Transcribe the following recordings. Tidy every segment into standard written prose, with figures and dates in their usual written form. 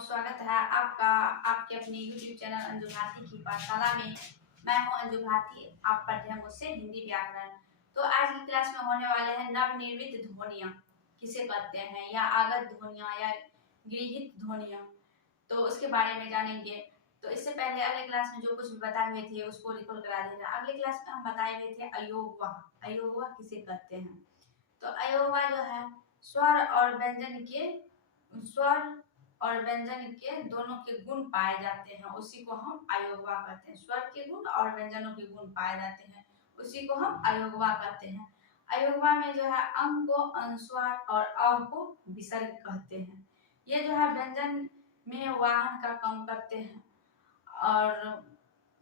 स्वागत है आपका आपके अपने YouTube चैनल अंजू भारती की पाठशाला में। मैं हूं अंजू भारती। आप पढ़ रहे हैं मुझसे हिंदी व्याकरण। तो आज की क्लास में होने वाले हैं नवनिर्मित ध्वनियां किसे कहते हैं, या आगत ध्वनियां या गृहीत ध्वनियां, तो उसके बारे में जानेंगे। तो इससे पहले अगले क्लास में जो कुछ भी बताए हुए थे उसको रिकॉल करा देना। अगले क्लास में हम बताए हुए थे अयोगवाह। अयोगवाह किसे कहते हैं? तो अयोगवाह जो है स्वर और व्यंजन के दोनों के गुण पाए जाते हैं, उसी को हम अयोगवाह कहते हैं। स्वर के गुण और व्यंजनों के गुण पाए जाते हैं, उसी को हम अयोगवाह कहते हैं। अयोगवाह में जो है अं को अनुस्वार और अ को विसर्ग कहते हैं। ये जो है व्यंजन में वाहन का काम करते हैं और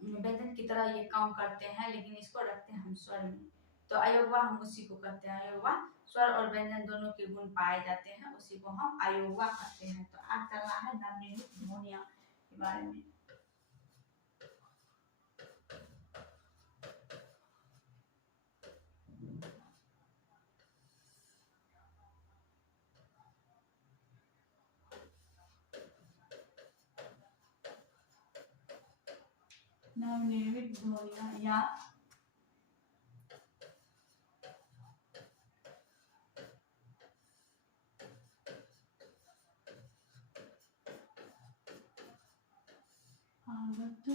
व्यंजन की तरह ये काम करते हैं, लेकिन इसको रखते हैं हम स्वर में। तो अयोगवाह हम उसी को कहते हैं। अयोगवाह स्वर और व्यंजन दोनों के गुण पाए जाते हैं, उसी को हम अयोगवाह कहते हैं। तो आज चल रहा है नवनिर्मित ध्वनियां के बारे में। नवनिर्मित ध्वनियां या आगत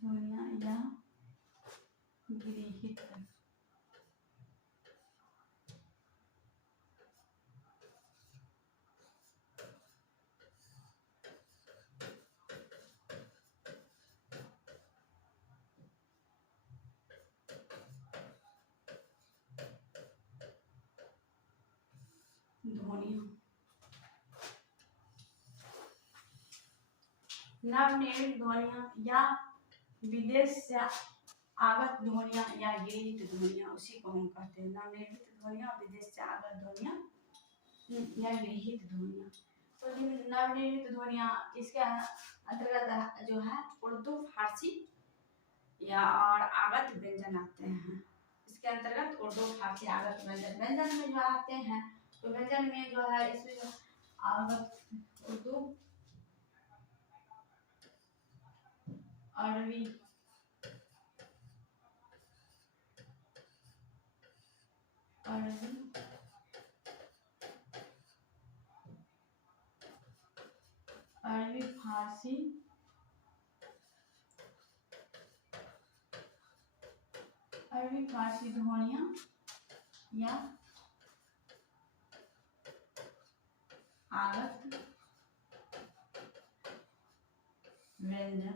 ध्वनियां या गृहीत ध्वनियां। नवनिर्मित ध्वनियां या विदेश से आगत ध्वनियां या गृहीत ध्वनियां, उसी को हम कहते हैं नवनिर्मित ध्वनियां, विदेश से आगत ध्वनियां या गृहीत ध्वनियां। तो नवनिर्मित ध्वनियां इसके अंतर्गत जो है उर्दू, फारसी या और आगत व्यंजन आते हैं। इसके अंतर्गत उर्दू, फारसी, आगत व्यंजन में जो आते हैं, तो व्यंजन में जो है इसमें आगत उर्दू, अरबी, फारसी, ध्वनियां या आगत व्यंजन।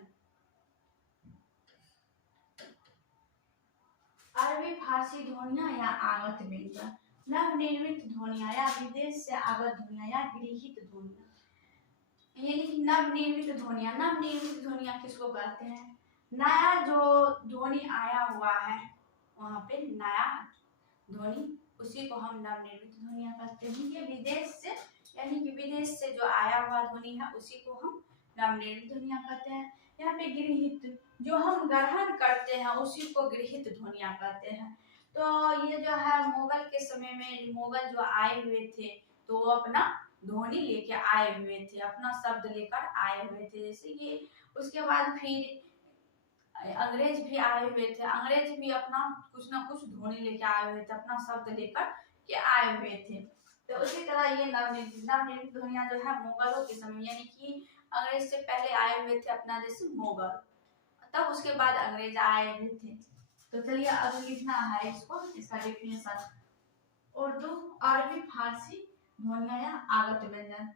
अरबी फारसी ध्वनियां या आगत व्यंजन। नवनिर्मित ध्वनियां या विदेश से आगत ध्वनियां या गृहीत ध्वनियां। यानी नवनिर्मित ध्वनियां किसको कहते हैं? नया जो ध्वनि आया हुआ है, वहां पे नया ध्वनि, उसी को हम नवनिर्मित ध्वनियां कहते हैं। ये विदेश से, यानी कि विदेश से जो आया हुआ ध्वनि है, उसी को हम नवनिर्मित ध्वनियां कहते हैं। यहाँ पे गृहीत, जो हम ग्रहण करते हैं, उसी को गृहीत ध्वनियां कहते हैं। तो ये जो है मुगल के समय में मुगल जो आए हुए थे, तो वो अपना ध्वनि लेके आए हुए थे, अपना शब्द लेकर आए हुए थे। जैसे कि उसके बाद फिर अंग्रेज भी आए हुए थे, अंग्रेज भी अपना कुछ ना कुछ ध्वनि लेके आए हुए थे, अपना शब्द लेकर के आए हुए थे। तो उसी तरह ये नवनिर्मित ध्वनियां जो है मुगलों के समय, यानी कि अंग्रेज से पहले आए हुए थे अपना जैसे मुगल, तब उसके बाद अंग्रेज आए हुए थे। तो चलिए अब लिखना है इसको, इसका डेफिनेशन। उर्दू, अरबी, फारसी ध्वनियां या आगत व्यंजन।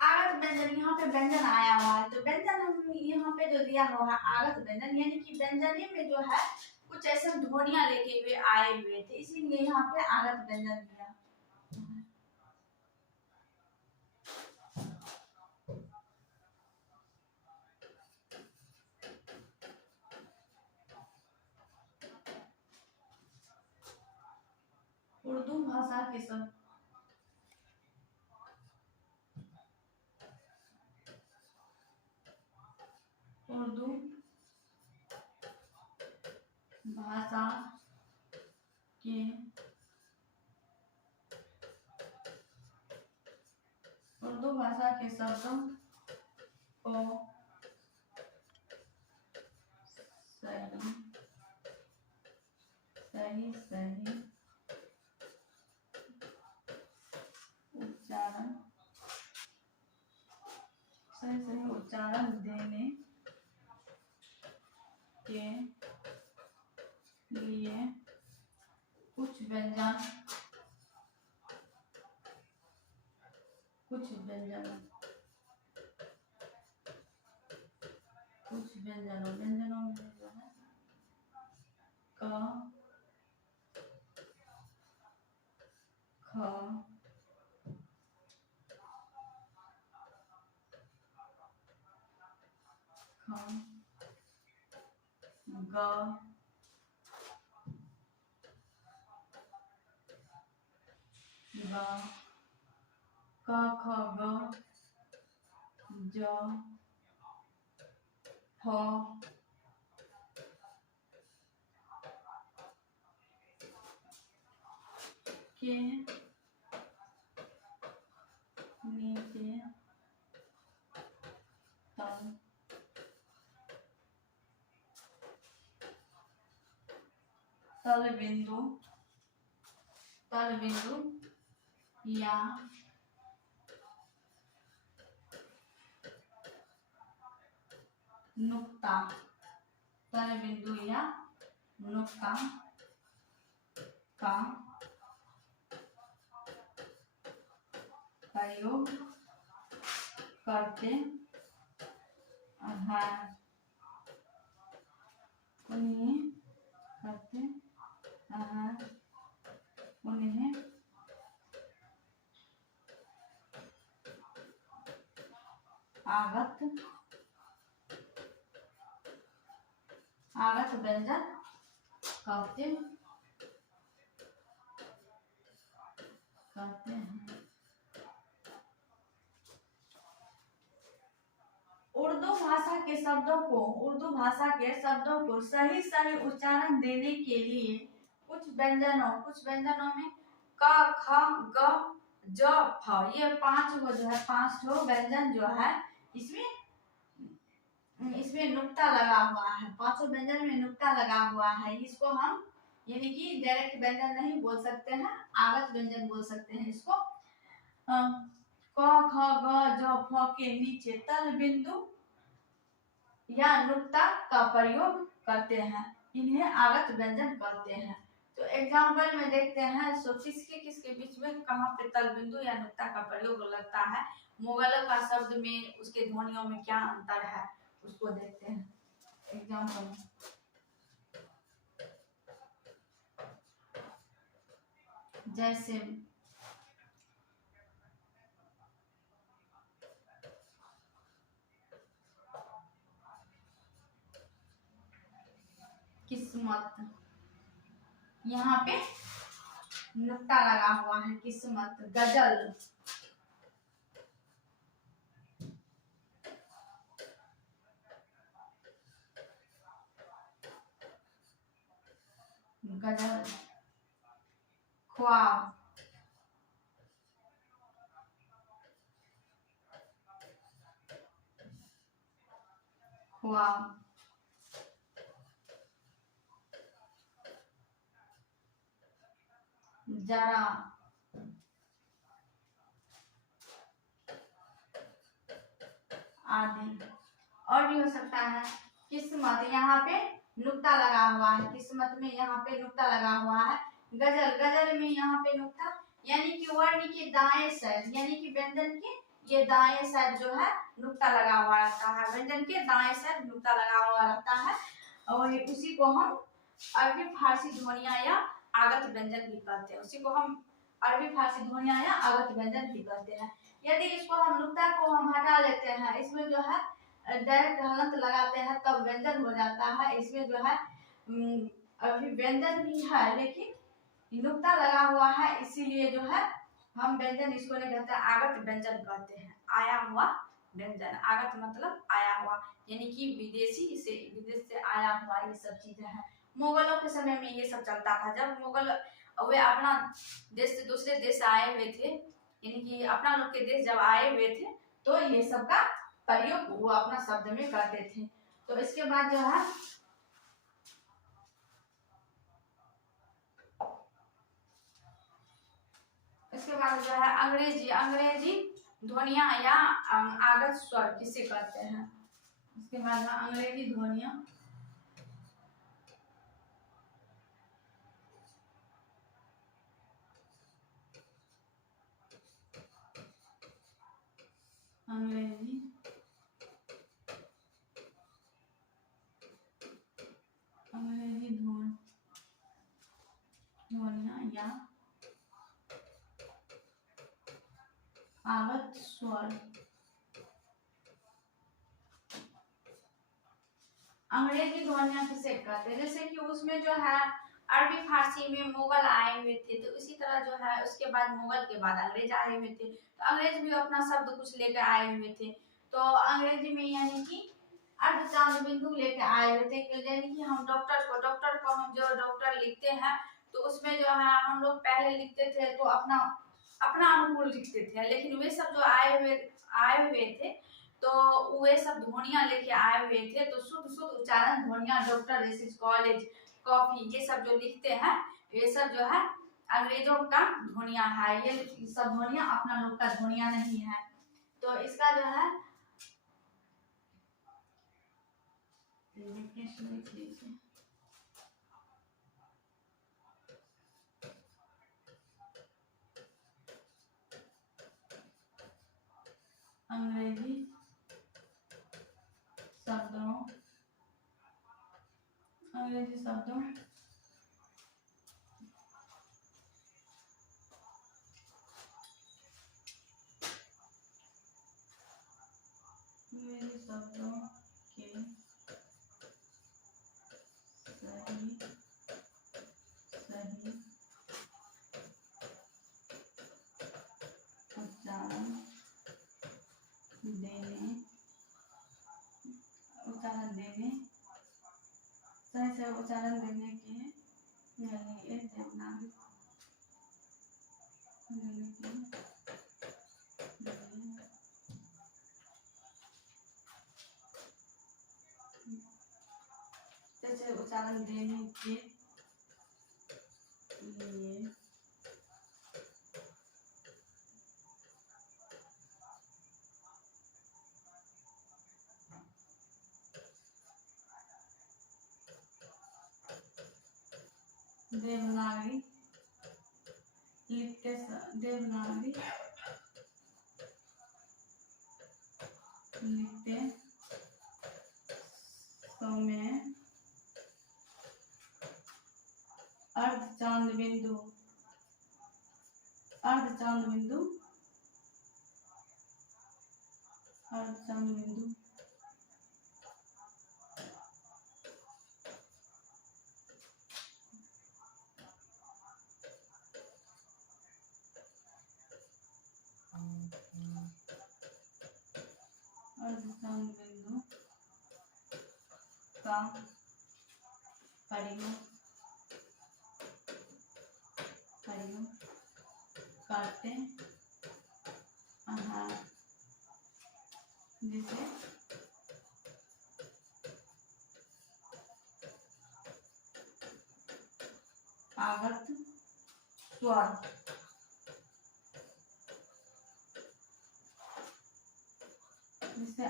आगत व्यंजन, यहाँ पे व्यंजन आया हुआ है, तो व्यंजन हम यहाँ पे जो दिया हुआ है आगत व्यंजन, यानी कि व्यंजन में जो है कुछ ऐसे ध्वनियां लेके हुए आए हुए थे, इसीलिए यहाँ पे आगत व्यंजन दिया। उर्दू भाषा के सब उर्दू भाषा के उर्दू भाषा के शब्दों को सही सही सही उच्चारण देने के लिए कुछ व्यंजनों में जो है क ख ग क ख ग ज फ के नीचे तल बिंदु या नुक्ता तल बिंदु या नुक्ता का प्रयोग करते हैं उन्हें आगत व्यंजन कहते हैं। उर्दू भाषा के शब्दों को सही उच्चारण देने के लिए कुछ व्यंजनों में क ख ग ज फ ये 5 जो है 5 व्यंजन जो है इसमें नुक्ता लगा हुआ है। 5 व्यंजन में नुक्ता लगा हुआ है। इसको हम यानी कि डायरेक्ट व्यंजन नहीं बोल सकते हैं, आगत व्यंजन बोल सकते हैं इसको। क ख ग ज फ के नीचे तल बिंदु या नुक्ता का प्रयोग करते हैं, इन्हें आगत व्यंजन कहते हैं। तो एग्जाम्पल में देखते हैं सो किसके बीच में कहाँ पे तल बिंदु या नुक्ता का प्रयोग लगता है, मुगलों का शब्द में उसके ध्वनियों में क्या अंतर है उसको देखते हैं एग्जाम्पल में। जैसे किस्मत, यहाँ पे नुक्ता लगा हुआ है किस्मत। गजल ख्वाब जरा आदि। और भी हो सकता है किस्मत, यहाँ पे नुक्ता लगा हुआ है, किस्मत में यहाँ पे नुक्ता लगा हुआ है। गजल में यहाँ पे नुक्ता यानी कि वर्ण के दाएं साइड यानी कि व्यंजन के ये दाएं साइड जो है नुक्ता लगा हुआ रहता है, व्यंजन के दाएं साइड नुक्ता लगा हुआ रहता है। और उसी को हम अरबी फारसी ध्वनियां या आगत व्यंजन भी कहते हैं। उसी को हम अरबी फारसी ध्वनियां या आगत व्यंजन भी कहते हैं। यदि इसको हम नुक्ता को हम हटा लेते हैं, इसमें जो है डायरेक्ट हलंत लगाते हैं तब व्यंजन हो जाता है। इसमें जो है अभी व्यंजन भी है लेकिन नुक्ता लगा हुआ है, इसीलिए जो है हम व्यंजन इसको नहीं कहते, आगत व्यंजन कहते हैं। आया हुआ व्यंजन, आगत मतलब आया हुआ यानी कि विदेश से आया हुआ ये सब चीजें हैं, मुगलों के समय में ये सब चलता था। जब मुगल वे अपना देश से दूसरे देश से आए हुए थे, यानी कि अपना लोग के देश जब आए हुए थे तो ये सब का प्रयोग वो अपना शब्द में करते थे। तो इसके बाद जो है अंग्रेजी ध्वनिया या आगत स्वर किसे कहते हैं। इसके बाद अंग्रेजी ध्वनिया अंग्रेजी ध्वनिया या आगत स्वर। अंग्रेजी ध्वनिया किसे कहते हैं, जैसे कि उसमें जो है अरबी फारसी में मुगल आए हुए थे, तो इसी तरह जो है उसके बाद मुगल के बाद अंग्रेज आए हुए थे, तो अंग्रेज भी अपना शब्द कुछ लेकर आए हुए थे। तो अंग्रेजी में यानी कि अर्धचांद बिंदु लेके आए हुए थे, यानी कि हम डॉक्टर को हम जो डॉक्टर लिखते हैं तो उसमें जो है हम लोग पहले लिखते थे तो अपना अपना अनुकूल लिखते थे, लेकिन वे सब जो आए हुए थे तो वे सब ध्वनिया लेके आए हुए थे, तो शुद्ध उच्चारण ध्वनिया डॉक्टर जैसे कॉलेज कॉफी ये सब जो लिखते हैं ये सब जो है अंग्रेजों का ध्वनिया है। ये सब ध्वनिया अपना लोग का ध्वनिया नहीं है। तो इसका जो है अंग्रेजी शब्दों के सही उच्चारण देने के लिए देवनागरी उच्चारण देने के लिए देवनागरी लिखते देवनागरी लिखते समय अर्धचांद बिंदु का प्रयोग करते हैं, जिसे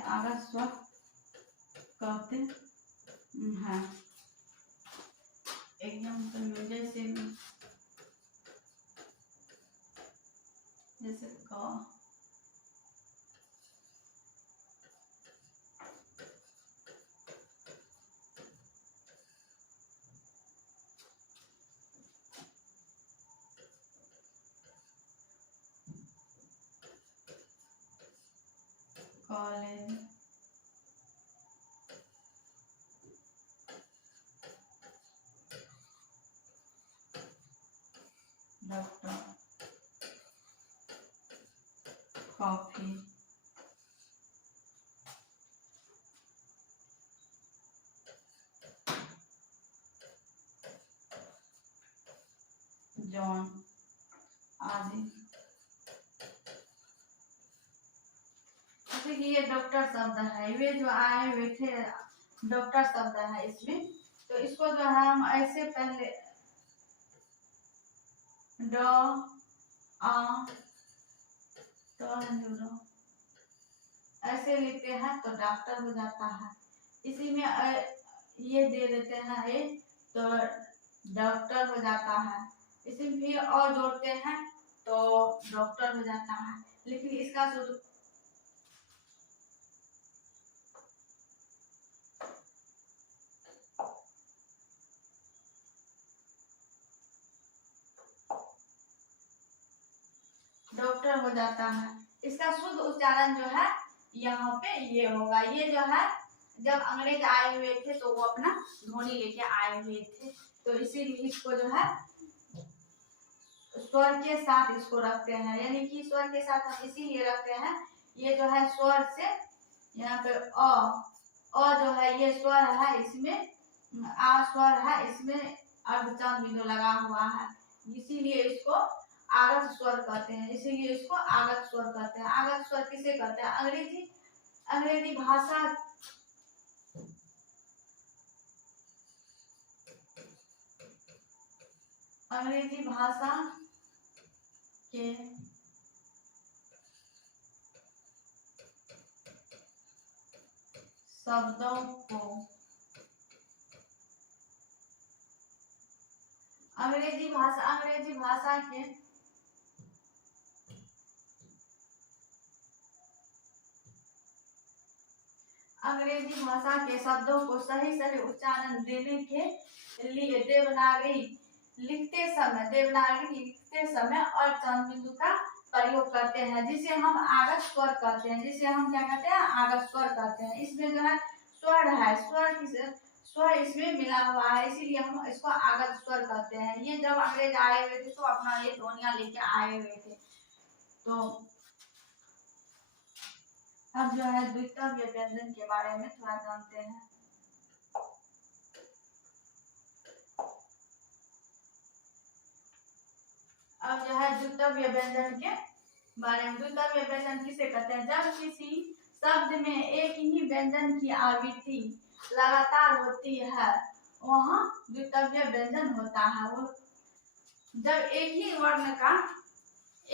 आगत स्वर कहते हैं। एग्जाम्पल में जैसे क कॉलेज डॉक्टर कॉफी जॉन आदि। जैसे कि ये डॉक्टर शब्द है, ये जो आए हुए थे डॉक्टर शब्द है इसमें, तो इसको जो है हम ऐसे पहले ड आ तो ऐसे लिखते हैं तो डॉक्टर हो जाता है। इसी में ये दे देते हैं ए तो डॉक्टर हो जाता है। इसी में फिर और जोड़ते हैं तो डॉक्टर हो जाता है। लेकिन इसका डॉक्टर हो जाता है। इसका शुद्ध उच्चारण जो है यहाँ पे ये होगा। ये जो है जब अंग्रेज आए हुए थे तो वो अपना ध्वनि लेके आए हुए थे, तो इसीलिए इसको जो है स्वर के साथ इसको रखते हैं, यानी कि स्वर के साथ हम इसीलिए रखते हैं, ये जो है स्वर से यहाँ पे अ जो है ये स्वर है, इसमें आ स्वर है, इसमें अर्धचंद बिंदु लगा हुआ है, इसीलिए इसको आगत स्वर कहते हैं। इसीलिए इसको आगत स्वर कहते हैं। आगत स्वर किसे कहते हैं? अंग्रेजी भाषा के शब्दों को अंग्रेजी भाषा के शब्दों को सही उच्चारण देने के लिए देवनागरी लिखते समय और चंद बिंदु का प्रयोग करते हैं, जिसे हम आगत स्वर कहते हैं। जिसे हम क्या कहते हैं? आगत स्वर कहते हैं। इसमें जो है स्वर है, स्वर इसमें मिला हुआ है, इसीलिए हम इसको आगत स्वर कहते हैं। ये जब अंग्रेज आए हुए थे तो अपना ये ध्वनियां लेके आए हुए थे। तो अब जो है द्वितव्य व्यंजन के बारे में थोड़ा जानते हैं। अब जो है द्वितव्य व्यंजन के बारे में। द्वितव्य व्यंजन किसे कहते हैं? जब किसी शब्द में एक ही व्यंजन की आवृत्ति लगातार होती है वहाँ द्वितव्य व्यंजन होता है। वो जब एक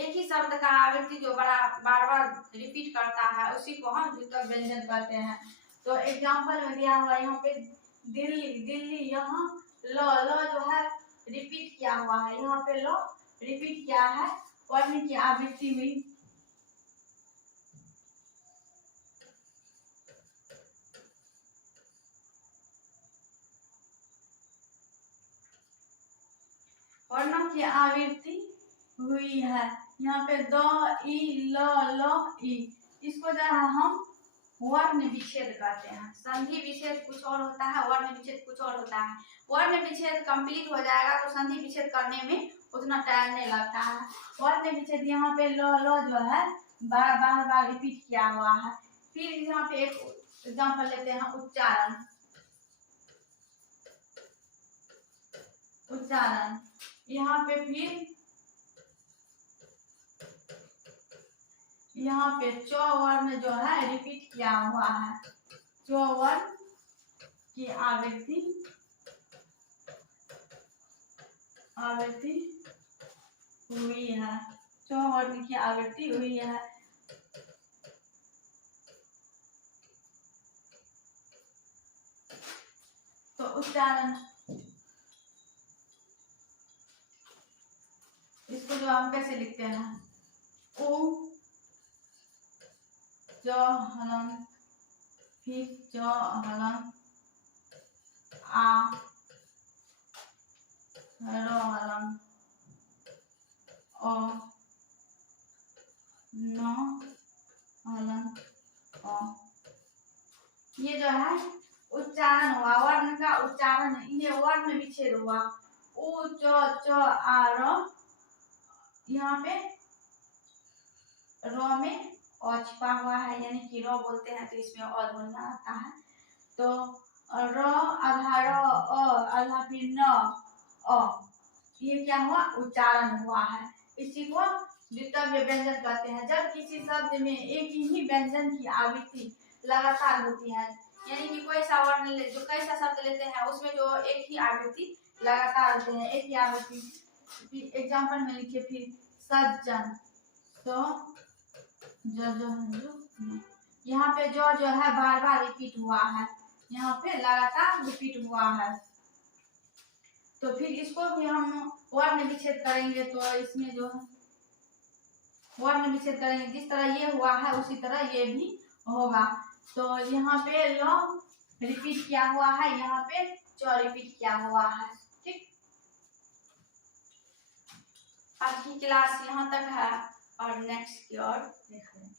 ही शब्द का आवृत्ति जो बार बार रिपीट करता है उसी को हम द्वितव्य व्यंजन कहते हैं। तो एग्जाम्पल में दिया हुआ यहाँ पे दिल्ली, यहाँ ल जो है रिपीट किया हुआ है, यहाँ पे ल रिपीट किया है, वर्ण की आवृत्ति हुई। वर्णों की आवृत्ति हुई है। यहाँ पे द ई ल ई, इसको जो है हम वर्ण विच्छेद कहते हैं। संधि विच्छेद कुछ और होता है, वर्ण विच्छेद कुछ और होता है। वर्ण विच्छेद कंप्लीट हो जाएगा तो संधि विच्छेद करने में उतना टाइम नहीं लगता है। वर्ण विच्छेद यहाँ पे ल जो है बार रिपीट किया हुआ है। फिर यहाँ पे एक एग्जाम्पल लेते हैं उच्चारण। यहाँ पे फिर यहाँ पे च वर्ण जो है रिपीट किया हुआ है। च वर्ण की आवृत्ति हुई है। च वर्ण की आवृत्ति हुई है। तो उच्चारण इसको जो हम कैसे लिखते हैं? उ च हलन, फिर च हलन, आ रो हलन, अ न हलन, अ। ये जो है उच्चारण हुआ, वर्ण का उच्चारण, ये वर्ण विच्छेद हुआ। उ च आ र, यहाँ पे र में अ छिपा हुआ है, यानी कि र बोलते हैं तो इसमें अ ध्वनि आता है। तो र आधा र, अ आधा फिर न, अ। ये क्या हुआ, उच्चारण हुआ है। इसी को द्वितव्य व्यंजन कहते हैं। जब किसी शब्द में एक ही व्यंजन की आवृत्ति लगातार होती है, यानी कि कोई सा वर्ण ले, जो कैसा शब्द लेते हैं उसमें जो एक ही आवृत्ति लगातार होते हैं, एक ही आवृत्ति। एग्जाम्पल में लिखिए फिर, सज्जन, तो जो यहाँ पे जो है बार बार रिपीट हुआ है, यहाँ पे लगातार रिपीट हुआ है। तो फिर इसको भी हम वर्ण विच्छेद करेंगे, तो इसमें जो वर्ण विच्छेद करेंगे, जिस तरह ये हुआ है उसी तरह ये भी होगा। तो यहाँ पे ल रिपीट किया हुआ है, यहाँ पे च रिपीट किया हुआ है। ठीक, आज की क्लास यहाँ तक है और नेक्स्ट की ओर देख लेंगे।